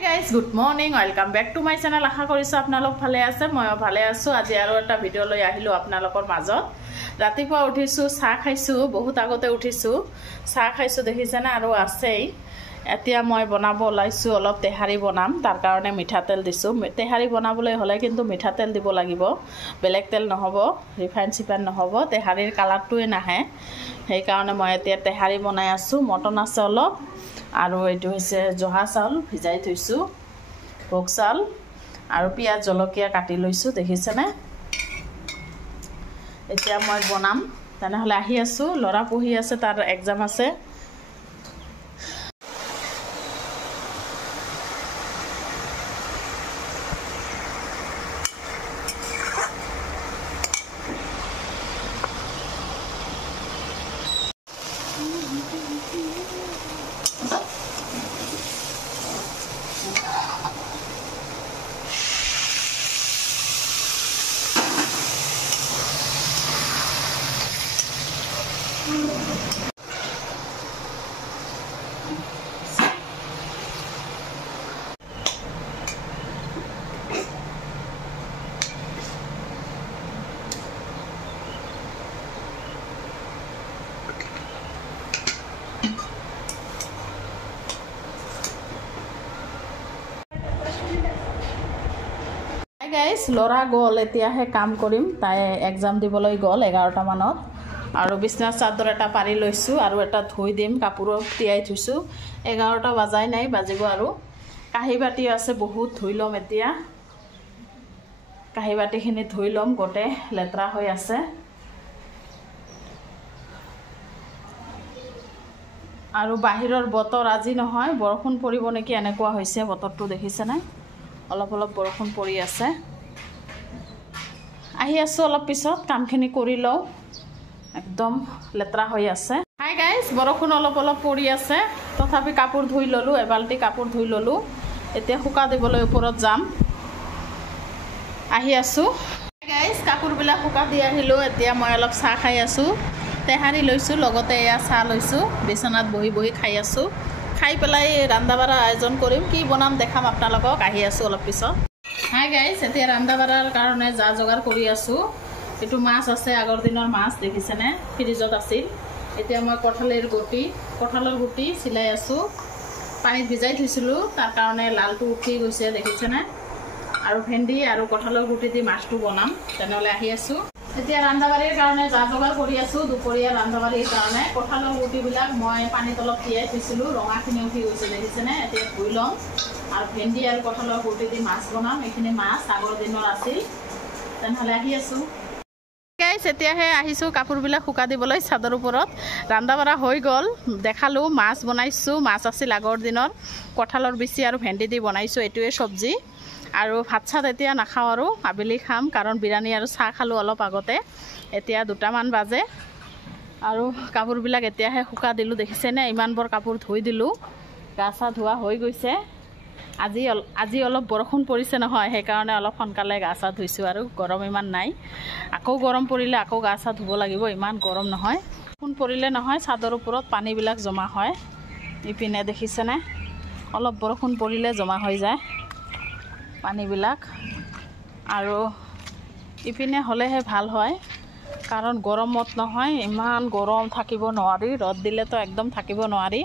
guys, good morning. Welcome back to my channel. আশা কৰিছো আপোনালোক ভালে আছে, ময়ো ভালে আছো। আজি আৰু এটা ভিডিও লৈ আহিলো আপোনালোকৰ মাজত। ৰাতিপুৱা উঠিছো, চাহ খাইছো, বহুত আগতে উঠিছো। চাহ খাইছো দেখিছেনে আৰু আছেই। এতিয়া মই বনাব ওলাইছো, অলপ তেহাৰী বনাম। তাৰ কাৰণে মিঠাতেল দিছো। তেহাৰী বনাবলৈ হলে কিন্তু মিঠাতেল দিব লাগিব। বেলেগ তেল নহব, ৰিফাইন চিফাইন নহব। তেহাৰীৰ কালাৰটোৱে নাহে। সেই কাৰণে মই এতিয়া তেহাৰী বনাই আছো। মটন আছে অলপ। আৰু এইটো হৈছে জহা চাউল ভিজাই থৈছো, ভোগ চাউল আৰু পিয়াজ জলকীয়া কাটি লৈছো দেখিছেনে। এতিয়া মই বনাম। তেনেহলে আহি আছো, লৰা পঢ়ি আছে, তাৰ এক্সাম আছে। গাইজ লৰা গ'ল, এতিয়াহে কাম কৰিম। তাই এক্সাম দিবলৈ গ'ল 11টা মানত। আৰু বিছনা চাদৰ এটা পাৰি লৈছো আৰু এটা ধুই দিম, কাপোৰত তিয়াই থৈছো। 11টা বাজাই নাই, বাজিব আৰু। কাঁহী বাতি আছে বহুত, ধুই ল'ম এতিয়া। কাঁহী বাতিখিনি ধুই ল'ম, গোটে লেতেৰা হৈ আছে। আৰু বাহিৰৰ বতৰ আজি নহয়, বৰষুণ পৰিব নেকি এনেকুৱা হৈছে বতৰটো দেখিছেনে। অলপ অলপ বৰষুণ পৰি আছে। আহি আছো অলপ পিছত, কামখিনি কৰি লওঁ। একদম লেতেৰা হৈ আছে। হাই গাইজ, বৰষুণ অলপ অলপ পৰি আছে, তথাপি কাপোৰ ধুই ল'লোঁ। এবাল্টি কাপোৰ ধুই ল'লোঁ। এতিয়া শুকা দিবলৈ ওপৰত যাম। আহি আছো গাইজ, কাপোৰবিলাক শুকা দি আহিলোঁ। এতিয়া মই অলপ চাহ খাই আছোঁ। তেহাৰী লৈছোঁ, লগতে এয়া চাহ লৈছোঁ। বিচনাত বহি বহি খাই আছোঁ। খাই পেলাই ৰান্ধা বাঢ়া আয়োজন কৰিম। কি বনাম দেখাম আপোনালোকক। আহি আছোঁ অলপ পিছত। হাই গাইজ, এতিয়া ৰান্ধা বাঢ়াৰ কাৰণে যা যোগাৰ কৰি আছোঁ। এইটো মাছ আছে, আগৰ দিনৰ মাছ দেখিছেনে, ফ্ৰিজত আছিল। এতিয়া মই কঁঠালৰ গুটি চিলাই আছোঁ। পানীত ভিজাই থৈছিলোঁ, তাৰ কাৰণে লালটো উঠি গৈছে দেখিছেনে। আৰু ভেন্দি আৰু কঁঠালৰ গুটি দি মাছটো বনাম। তেনেহ'লে আহি আছোঁ। এতিয়া ৰান্ধা বাঢ়িৰ কাৰণে যা যোগাৰ কৰি আছোঁ। দুপৰীয়া ৰান্ধা বাঢ়িৰ কাৰণে কঁঠালৰ গুটিবিলাক মই পানীত অলপ তিয়াই থৈছিলোঁ। ৰঙাখিনি উঠি গৈছে দেখিছেনে। এতিয়া ধুই ল'ম আৰু ভেন্দি আৰু কঁঠালৰ গুটি দি মাছ বনাম। এইখিনি মাছ আগৰ দিনৰ আছিল। তেনেহ'লে আহি আছোঁ গাইজ। এতিয়াহে আহিছোঁ কাপোৰবিলাক শুকা দিবলৈ চাদৰ ওপৰত। ৰান্ধা বাঢ়া হৈ গ'ল, দেখালোঁ। মাছ বনাইছোঁ, মাছ আছিল আগৰ দিনৰ। কঁঠালৰ বিচি আৰু ভেন্দি দি বনাইছোঁ, এইটোৱে চব্জি। আৰু ভাত চাত এতিয়া নাখাওঁ আৰু, আবেলি খাম। কাৰণ বিৰিয়ানী আৰু চাহ খালোঁ অলপ আগতে। এতিয়া 2টামান বাজে। আৰু কাপোৰবিলাক এতিয়াহে শুকা দিলোঁ দেখিছেনে। ইমানবোৰ কাপোৰ ধুই দিলোঁ। গা চা ধোৱা হৈ গৈছে। আজি অলপ বৰষুণ পৰিছে নহয়, সেইকাৰণে অলপ সোনকালে গা চা ধুইছোঁ। আৰু গৰম ইমান নাই। আকৌ গৰম পৰিলে আকৌ গা চা ধুব লাগিব, ইমান গৰম নহয়। বৰষুণ পৰিলে নহয়, চাদৰ ওপৰত পানীবিলাক জমা হয়। ইপিনে দেখিছেনে, অলপ বৰষুণ পৰিলে জমা হৈ যায় পানীবিলাক। আৰু ইপিনে হ'লেহে ভাল হয়, কাৰণ গৰমত নহয়, ইমান গৰম থাকিব নোৱাৰি। ৰ'দ দিলেতো একদম থাকিব নোৱাৰি।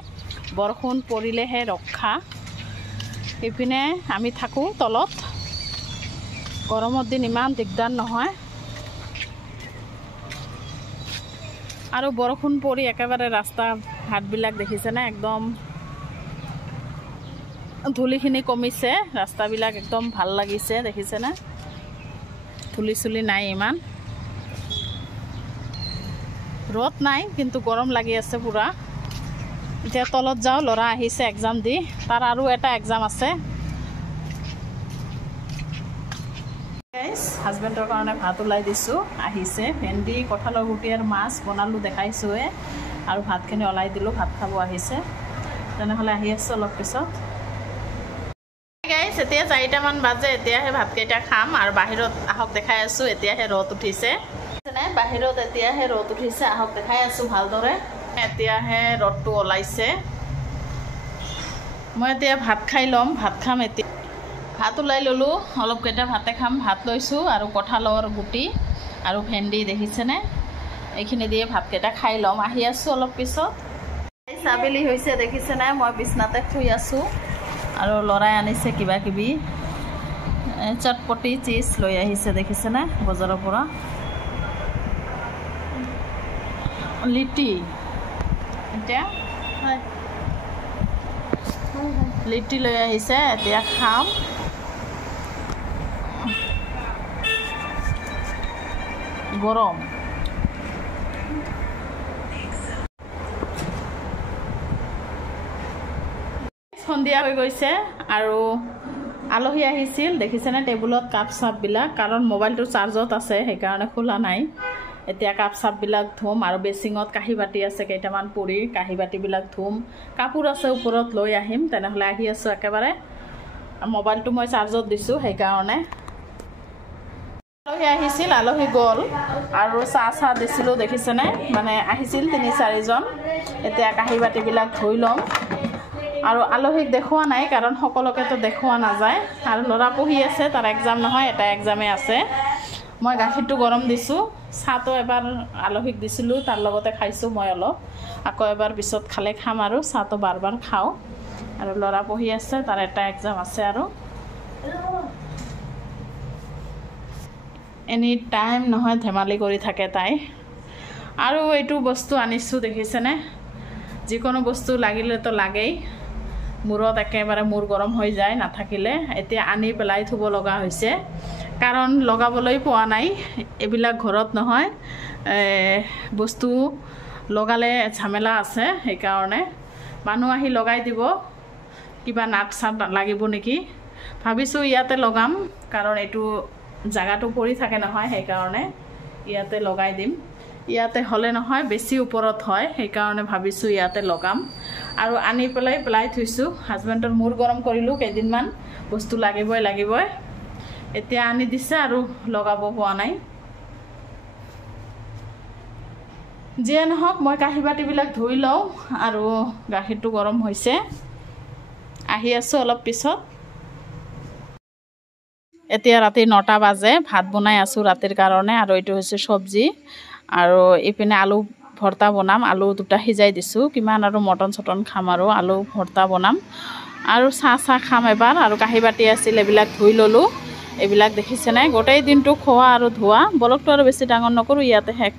বৰষুণ পৰিলেহে ৰক্ষা। ইপিনে আমি থাকোঁ তলত। গৰমৰ দিন ইমান দিগদাৰ নহয়। আৰু বৰষুণ পৰি একেবাৰে ৰাস্তা ঘাটবিলাক দেখিছেনে, একদম ধূলিখিনি কমিছে। ৰাস্তাবিলাক একদম ভাল লাগিছে দেখিছেনে। ধূলি চুলি নাই ইমান। ৰ'দ নাই, কিন্তু গৰম লাগি আছে পুৰা। এতিয়া তলত যাওঁ, ল'ৰা আহিছে এক্সাম দি। তাৰ আৰু এটা এক্সাম আছে। হাজবেণ্ডৰ কাৰণে ভাত ওলাই দিছোঁ, আহিছে। ভেন্দি কঁঠালৰ গুটি আৰু মাছ বনালোঁ, দেখাইছোঁৱে। আৰু ভাতখিনি ওলাই দিলোঁ, ভাত খাব আহিছে। তেনেহ'লে আহি আছোঁ অলপ পিছত। গাইজ, এতিয়া 4টামান বাজে। এতিয়াহে ভাতকেইটা খাম। আৰু বাহিৰত আহক দেখাই আছোঁ, এতিয়াহে ৰ'দ উঠিছে। বাহিৰত এতিয়াহে ৰ'দ উঠিছে, আহক দেখাই আছোঁ ভালদৰে। এতিয়াহে ৰ'দটো ওলাইছে। মই এতিয়া ভাত খাই ল'ম, ভাত খাম এতিয়া। ভাত ওলাই ল'লোঁ, অলপকেইটা ভাতে খাম। ভাত লৈছোঁ আৰু কঁঠালৰ গুটি আৰু ভেন্দি দেখিছেনে, এইখিনি দিয়ে ভাতকেইটা খাই ল'ম। আহি আছোঁ অলপ পিছত। আবেলি হৈছে দেখিছেনে, মই বিছনাতে শুই আছোঁ আৰু ল'ৰাই আনিছে কিবা কিবি চটপটি চিজ লৈ আহিছে দেখিছেনে বজাৰৰ পৰা। লিটি এতিয়া লিটি লৈ আহিছে, এতিয়া খাম। গৰম সন্ধিয়া হৈ গৈছে আৰু আলহী আহিছিল দেখিছেনে, টেবুলত কাপ চাপবিলাক, কাৰণ মোবাইলটো চাৰ্জত আছে সেইকাৰণে খোলা নাই। এতিয়া কাপ চাপবিলাক ধুম আৰু বেচিঙত কাঁহী বাতি আছে কেইটামান পৰি, কাঁহী বাতিবিলাক ধুম। কাপোৰ আছে ওপৰত লৈ আহিম। তেনেহ'লে আহি আছোঁ একেবাৰে। মোবাইলটো মই চাৰ্জত দিছোঁ সেইকাৰণে। আলহী আহিছিল, আলহী গ'ল আৰু চাহ দিছিলোঁ দেখিছেনে, মানে আহিছিল ৩-৪জন। এতিয়া কাঁহী বাতিবিলাক ধুই ল'ম আৰু আলহীক দেখুওৱা নাই, কাৰণ সকলোকেতো দেখুওৱা নাযায়। আৰু ল'ৰা পঢ়ি আছে, তাৰ এক্সাম নহয়, এটা এক্সামে আছে। মই গাখীৰটো গৰম দিছোঁ। চাহটো এবাৰ আলহীক দিছিলোঁ, তাৰ লগতে খাইছোঁ মই অলপ। আকৌ এবাৰ পিছত খালে খাম আৰু চাহটো বাৰ খাওঁ। আৰু ল'ৰা পঢ়ি আছে, তাৰ এটা এক্সাম আছে আৰু এনি টাইম নহয় ধেমালি কৰি থাকে তাই। আৰু এইটো বস্তু আনিছোঁ দেখিছেনে, যিকোনো বস্তু লাগিলেতো লাগেই। মূৰত একেবাৰে মূৰ গৰম হৈ যায় নাথাকিলে। এতিয়া আনি পেলাই থ'ব লগা হৈছে, কাৰণ লগাবলৈ পোৱা নাই। এইবিলাক ঘৰত নহয়, বস্তু লগালে ঝামেলা আছে, সেইকাৰণে মানুহ আহি লগাই দিব। কিবা নাট চাট লাগিব নেকি, ভাবিছোঁ ইয়াতে লগাম, কাৰণ এইটো জাগাটো পৰি থাকে নহয়, সেইকাৰণে ইয়াতে লগাই দিম। ইয়াতে হ'লে নহয় বেছি ওপৰত হয়, সেইকাৰণে ভাবিছোঁ ইয়াতে লগাম। আৰু আনি পেলাই থৈছোঁ। হাজবেণ্ডৰ মূৰ গৰম কৰিলোঁ কেইদিনমান, বস্তু লাগিবই। এতিয়া আনি দিছে আৰু লগাব পোৱা নাই। যিয়ে নহওক, মই কাঁহী বাতিবিলাক ধুই লওঁ আৰু গাখীৰটো গৰম হৈছে। আহি আছোঁ অলপ পিছত। এতিয়া ৰাতি 9টা বাজে, ভাত বনাই আছোঁ ৰাতিৰ কাৰণে। আৰু এইটো হৈছে চব্জি, আৰু ইপিনে আলু ভৰ্তা বনাম। আলু 2টা সিজাই দিছোঁ, কিমান আৰু মটন চটন খাম আৰু আলু ভৰ্তা বনাম। আৰু চাহ খাম এবাৰ। আৰু কাঁহী বাতি আছিল, এইবিলাক ধুই ল'লোঁ। এইবিলাক দেখিছেনে, গোটেই দিনটো খোৱা আৰু ধোৱা। ব্লগটো আৰু বেছি ডাঙৰ নকৰোঁ, ইয়াতে শেষ